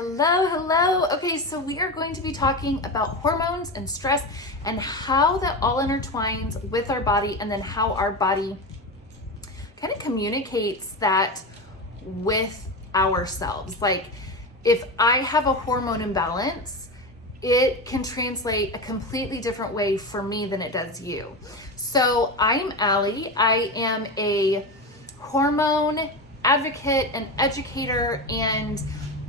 Hello, hello. Okay, so we are going to be talking about hormones and stress and how that all intertwines with our body, and then how our body kind of communicates that with ourselves. Like, if I have a hormone imbalance, it can translate a completely different way for me than it does you. So I'm Allie. I am a hormone advocate and educator, and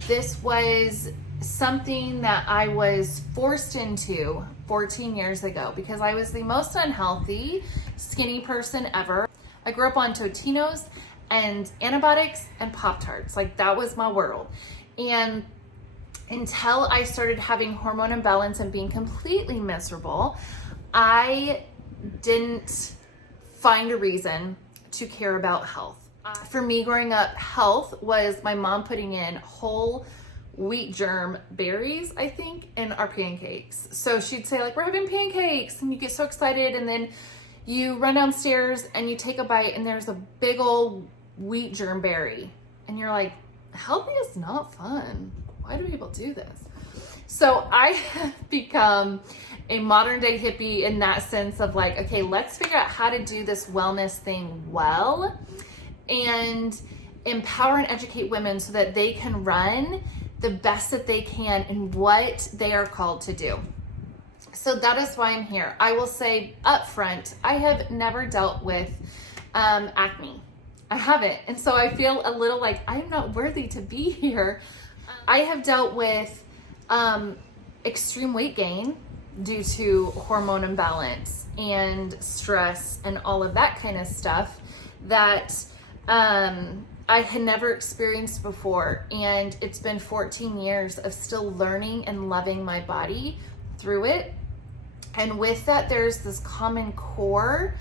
this was something that I was forced into 14 years ago because I was the most unhealthy, skinny person ever. I grew up on Totinos and antibiotics and Pop-Tarts. Like, that was my world. And until I started having hormone imbalance and being completely miserable, I didn't find a reason to care about health. For me, growing up, health was my mom putting in whole wheat germ berries, I think, in our pancakes. So she'd say, like, we're having pancakes, and you get so excited, and then you run downstairs and you take a bite and there's a big old wheat germ berry. And you're like, healthy is not fun. Why do people do this? So I have become a modern day hippie in that sense of like, okay, let's figure out how to do this wellness thing well and empower and educate women so that they can run the best that they can in what they are called to do. So that is why I'm here. I will say up front, I have never dealt with acne. I haven't. And so I feel a little like I'm not worthy to be here. I have dealt with extreme weight gain due to hormone imbalance and stress and all of that kind of stuff that I had never experienced before. And it's been 14 years of still learning and loving my body through it. And with that, there's this common core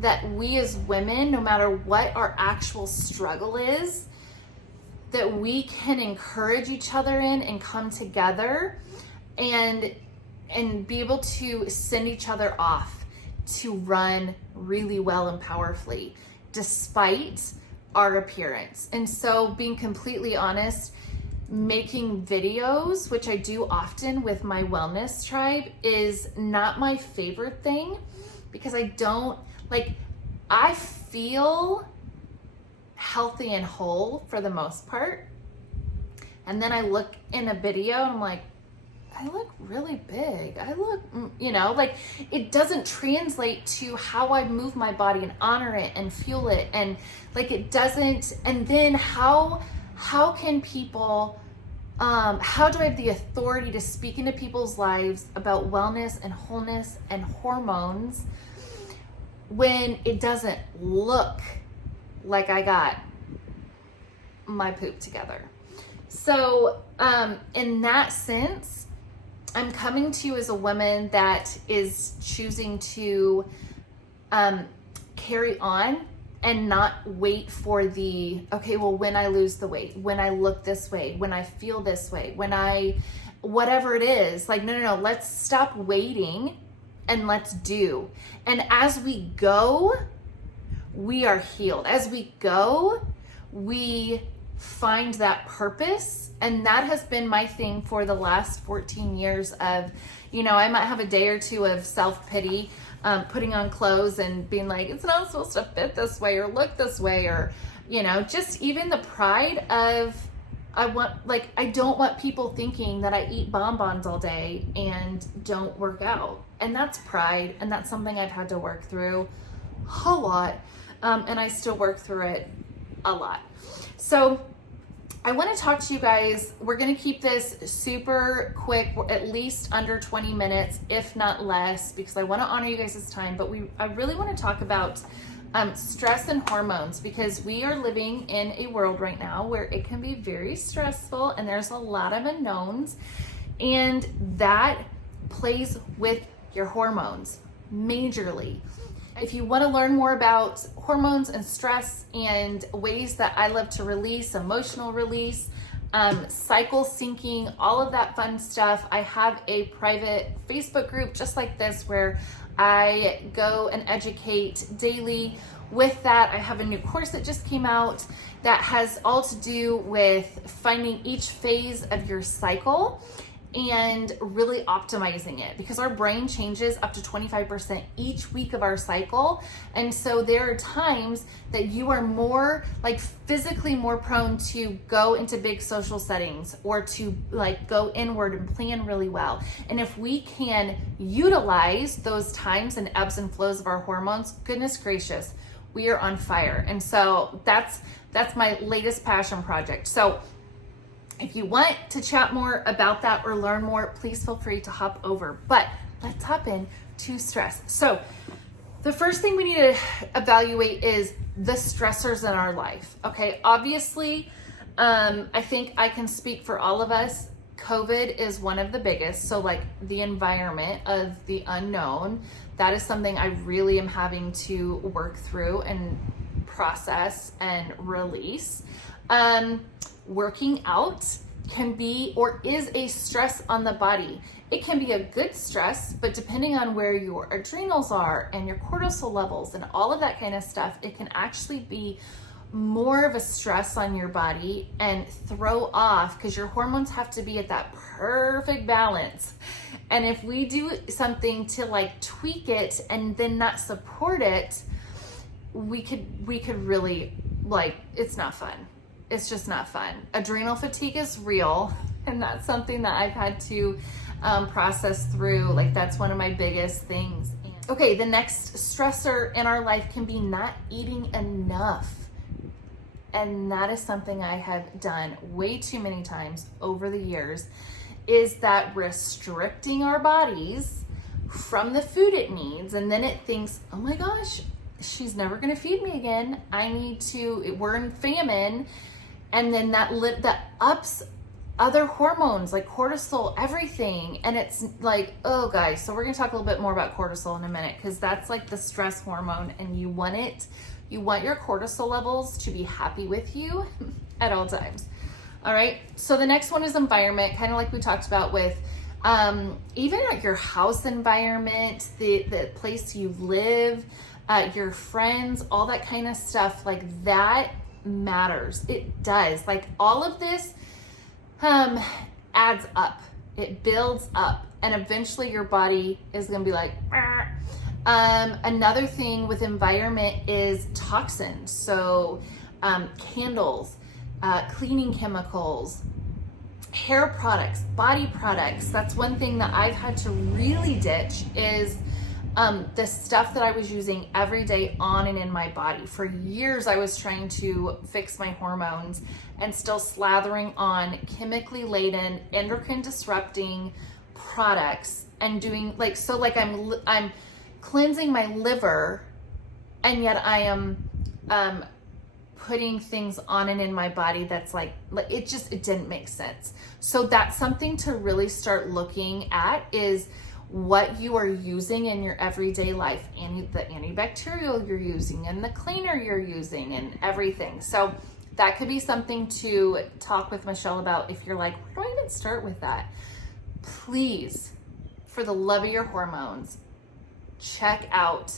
that we as women, no matter what our actual struggle is, that we can encourage each other in and come together and be able to send each other off to run really well and powerfully despite our appearance. And so, being completely honest, making videos, which I do often with my wellness tribe, is not my favorite thing because I don't like, I feel healthy and whole for the most part. And then I look in a video and I'm like, I look really big. I look, like it doesn't translate to how I move my body and honor it and fuel it. And like it doesn't, and then how can people, how do I have the authority to speak into people's lives about wellness and wholeness and hormones when it doesn't look like I got my poop together? So in that sense, I'm coming to you as a woman that is choosing to carry on and not wait for the, okay, well, when I lose the weight, when I look this way, when I feel this way, when I, whatever it is, like, no, let's stop waiting and let's do. And as we go, we are healed. As we go, we find that purpose. And that has been my thing for the last 14 years of, I might have a day or two of self-pity, putting on clothes and being like, it's not supposed to fit this way or look this way, or, just even the pride of, I don't want people thinking that I eat bonbons all day and don't work out. And that's pride. And that's something I've had to work through a lot. And I still work through it a lot. So I want to talk to you guys. We're going to keep this super quick, at least under 20 minutes, if not less, because I want to honor you guys' time. But I really want to talk about stress and hormones, because we are living in a world right now where it can be very stressful and there's a lot of unknowns, and that plays with your hormones majorly. If you want to learn more about hormones and stress and ways that I love to release, emotional release, cycle syncing, all of that fun stuff, I have a private Facebook group just like this where I go and educate daily with that, I have a new course that just came out that has all to do with finding each phase of your cycle and really optimizing it, because our brain changes up to 25% each week of our cycle. And so there are times that you are more like physically more prone to go into big social settings or to like go inward and plan really well. And if we can utilize those times and ebbs and flows of our hormones, goodness gracious, we are on fire. And so that's my latest passion project. So if you want to chat more about that or learn more, please feel free to hop over. But let's hop in to stress. So the first thing we need to evaluate is the stressors in our life. Okay, obviously, I think I can speak for all of us. COVID is one of the biggest. So like the environment of the unknown, that is something I really am having to work through and process and release. Working out can be or is a stress on the body. It can be a good stress, but depending on where your adrenals are and your cortisol levels and all of that kind of stuff, it can actually be more of a stress on your body and throw off, because your hormones have to be at that perfect balance. And if we do something to like tweak it and then not support it, we could really like, it's not fun. It's just not fun. Adrenal fatigue is real, and that's something that I've had to process through. Like that's one of my biggest things. Okay, the next stressor in our life can be not eating enough. And that is something I have done way too many times over the years, is that restricting our bodies from the food it needs. And then it thinks, oh my gosh, she's never gonna feed me again. We're in famine. And then that ups other hormones like cortisol, everything. And it's like, oh guys, so we're gonna talk a little bit more about cortisol in a minute, because that's like the stress hormone, and you want your cortisol levels to be happy with you at all times. All right, so the next one is environment, kind of like we talked about with even like your house environment, the place you live, your friends, all that kind of stuff, like that matters. It does. Like all of this adds up. It builds up, and eventually your body is going to be like, another thing with environment is toxins. So candles, cleaning chemicals, hair products, body products. That's one thing that I've had to really ditch, is the stuff that I was using every day on and in my body. For years, I was trying to fix my hormones and still slathering on chemically laden, endocrine disrupting products and doing like, so like I'm cleansing my liver, and yet I am putting things on and in my body that's like it didn't make sense. So that's something to really start looking at, is what you are using in your everyday life, and the antibacterial you're using and the cleaner you're using and everything. So that could be something to talk with Michelle about if you're like, where do I even start with that? Please, for the love of your hormones, check out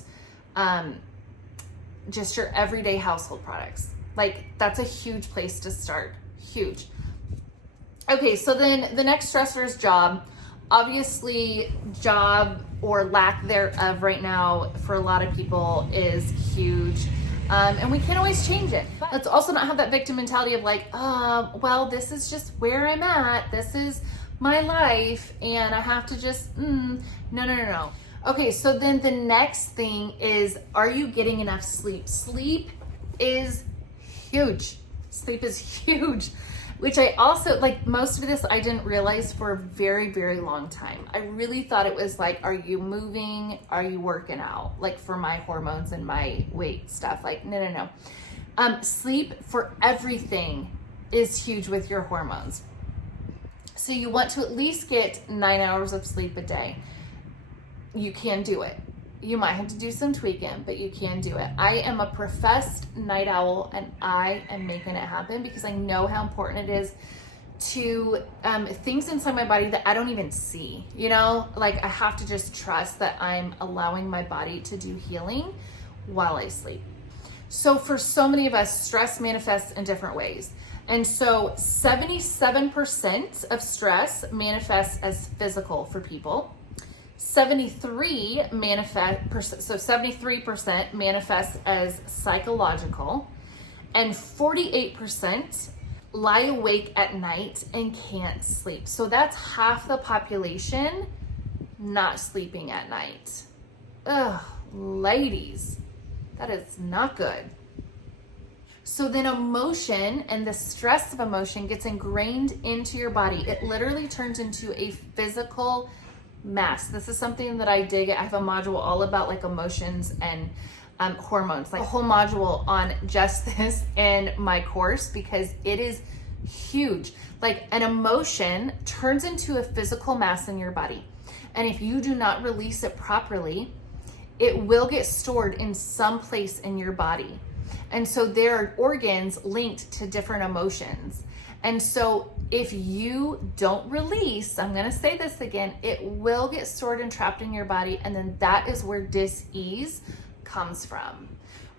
just your everyday household products. Like that's a huge place to start, huge. Okay, so then the next stressor is job. Obviously, job or lack thereof right now for a lot of people is huge. And we can't always change it. But let's also not have that victim mentality of like, well, this is just where I'm at. This is my life and I have to just, no. Okay, so then the next thing is, are you getting enough sleep? Sleep is huge. Sleep is huge. Which I also, like most of this, I didn't realize for a very, very long time. I really thought it was like, are you moving? Are you working out? Like for my hormones and my weight stuff. Like, no. Sleep for everything is huge with your hormones. So you want to at least get 9 hours of sleep a day. You can do it. You might have to do some tweaking, but you can do it. I am a professed night owl, and I am making it happen because I know how important it is to things inside my body that I don't even see. You know, like I have to just trust that I'm allowing my body to do healing while I sleep. So for so many of us, stress manifests in different ways. And so 77% of stress manifests as physical for people. 73% manifests as psychological, and 48% lie awake at night and can't sleep. So that's half the population not sleeping at night. Ugh, ladies, that is not good. So then emotion and the stress of emotion gets ingrained into your body. It literally turns into a physical mass. This is something that I dig. I have a module all about like emotions and hormones, like a whole module on just this in my course, because it is huge. Like an emotion turns into a physical mass in your body. And if you do not release it properly, it will get stored in some place in your body. And so there are organs linked to different emotions. And so if you don't release, I'm gonna say this again, it will get stored and trapped in your body, and then that is where dis-ease comes from.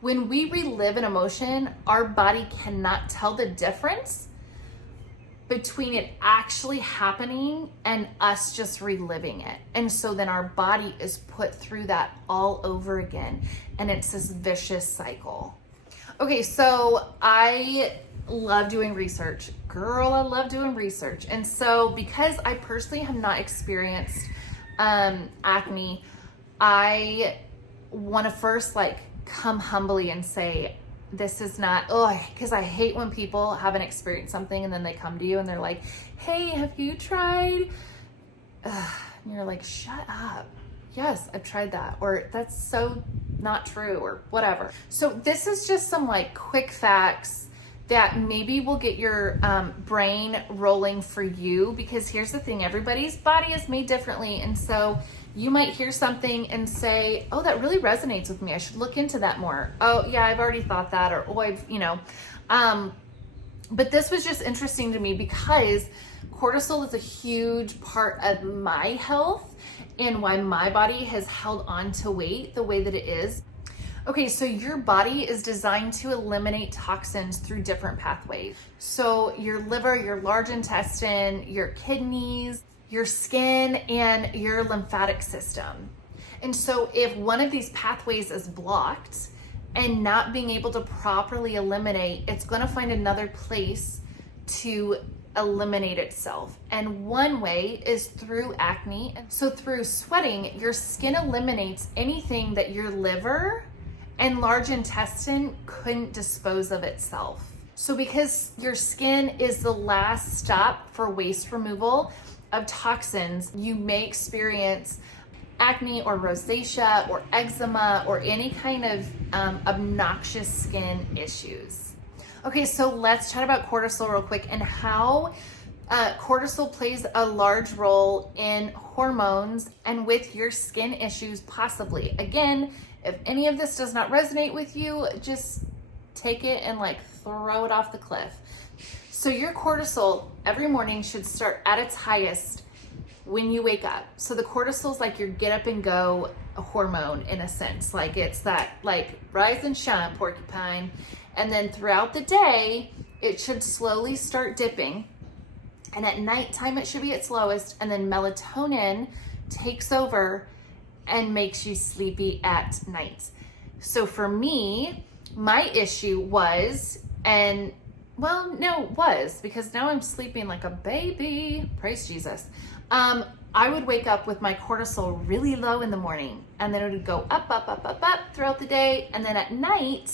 When we relive an emotion, our body cannot tell the difference between it actually happening and us just reliving it. And so then our body is put through that all over again, and it's this vicious cycle. Okay, so I love doing research. Girl, I love doing research. And so because I personally have not experienced acne, I want to first like come humbly and say, this is not, because I hate when people haven't experienced something and then they come to you and they're like, hey, have you tried? And you're like, shut up. Yes, I've tried that. Or that's so not true, or whatever. So this is just some like quick facts that maybe will get your brain rolling for you, because here's the thing, everybody's body is made differently. And so you might hear something and say, oh, that really resonates with me. I should look into that more. Oh yeah, I've already thought that, or but this was just interesting to me because cortisol is a huge part of my health and why my body has held on to weight the way that it is. Okay, so your body is designed to eliminate toxins through different pathways. So your liver, your large intestine, your kidneys, your skin, and your lymphatic system. And so if one of these pathways is blocked and not being able to properly eliminate, it's going to find another place to eliminate itself. And one way is through acne. So through sweating, your skin eliminates anything that your liver and large intestine couldn't dispose of itself. So because your skin is the last stop for waste removal of toxins, you may experience acne or rosacea or eczema or any kind of obnoxious skin issues. Okay, so let's chat about cortisol real quick and how cortisol plays a large role in hormones and with your skin issues possibly. Again, if any of this does not resonate with you, just take it and like throw it off the cliff. So your cortisol every morning should start at its highest when you wake up. So the cortisol is like your get up and go hormone in a sense. Like it's that like rise and shine porcupine. And then throughout the day, it should slowly start dipping. And at nighttime, it should be its lowest. And then melatonin takes over and makes you sleepy at night. So for me, my issue was, because now I'm sleeping like a baby, praise Jesus. I would wake up with my cortisol really low in the morning, and then it would go up throughout the day. And then at night,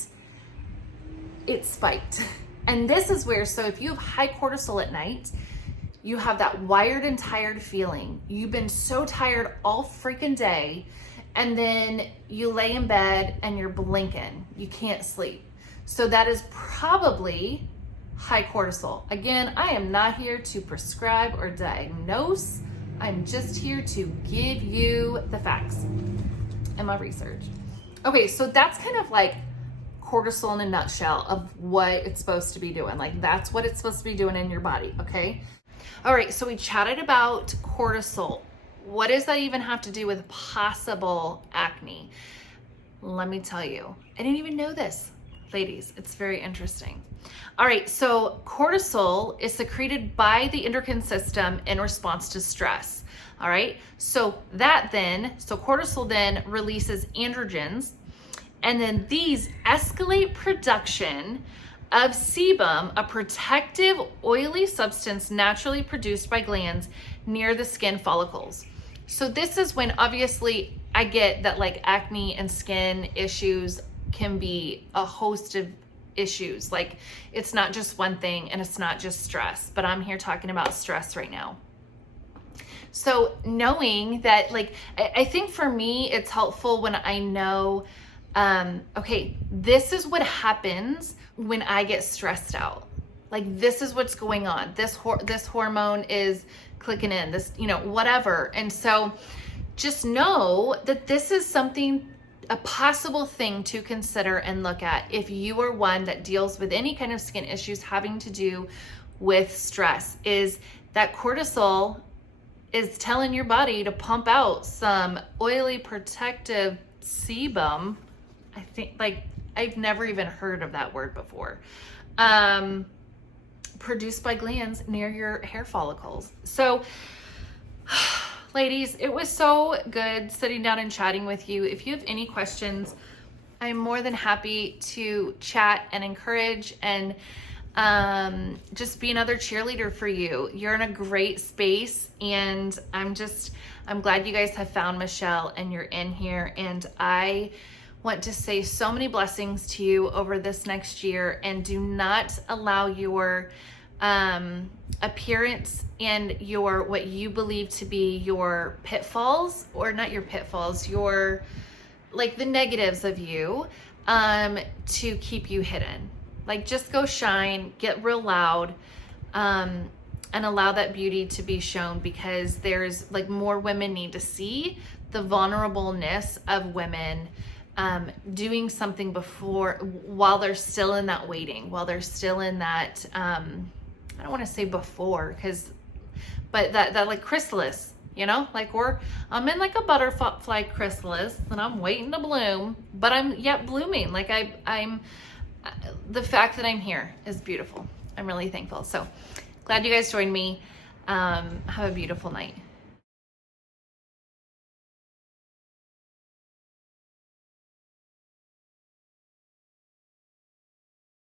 it spiked. And this is where, so if you have high cortisol at night, you have that wired and tired feeling. You've been so tired all freaking day, and then you lay in bed and you're blinking. You can't sleep. So that is probably high cortisol. Again, I am not here to prescribe or diagnose. I'm just here to give you the facts and my research. Okay, so that's kind of like cortisol in a nutshell of what it's supposed to be doing. Like that's what it's supposed to be doing in your body, okay? All right, so we chatted about cortisol. What does that even have to do with possible acne? Let me tell you, I didn't even know this. ladies, it's very interesting. All right, so cortisol is secreted by the endocrine system in response to stress. All right, so cortisol then releases androgens, and then these escalate production of sebum, a protective oily substance naturally produced by glands near the skin follicles. So this is when, obviously, I get that like acne and skin issues can be a host of issues. Like, it's not just one thing and it's not just stress, but I'm here talking about stress right now. So knowing that, like, I think for me, it's helpful when I know, okay, this is what happens when I get stressed out. Like, this is what's going on. This hormone is clicking in, this, whatever. And so just know that this is something, a possible thing to consider and look at if you are one that deals with any kind of skin issues having to do with stress, is that cortisol is telling your body to pump out some oily protective sebum. I think, like, I've never even heard of that word before. Produced by glands near your hair follicles. So ladies, it was so good sitting down and chatting with you. If you have any questions, I'm more than happy to chat and encourage and just be another cheerleader for you. You're in a great space, and I'm glad you guys have found Michelle and you're in here. And I want to say so many blessings to you over this next year, and do not allow your appearance and your, what you believe to be your pitfalls, or not your pitfalls, your, like, the negatives of you, to keep you hidden. Like, just go shine, get real loud, and allow that beauty to be shown, because there's, like, more women need to see the vulnerableness of women doing something while they're still in that waiting, while they're still in that, I don't want to say before, but that like chrysalis, like I'm in like a butterfly chrysalis and I'm waiting to bloom, but I'm yet blooming. Like I'm the fact that I'm here is beautiful. I'm really thankful. So glad you guys joined me. Have a beautiful night.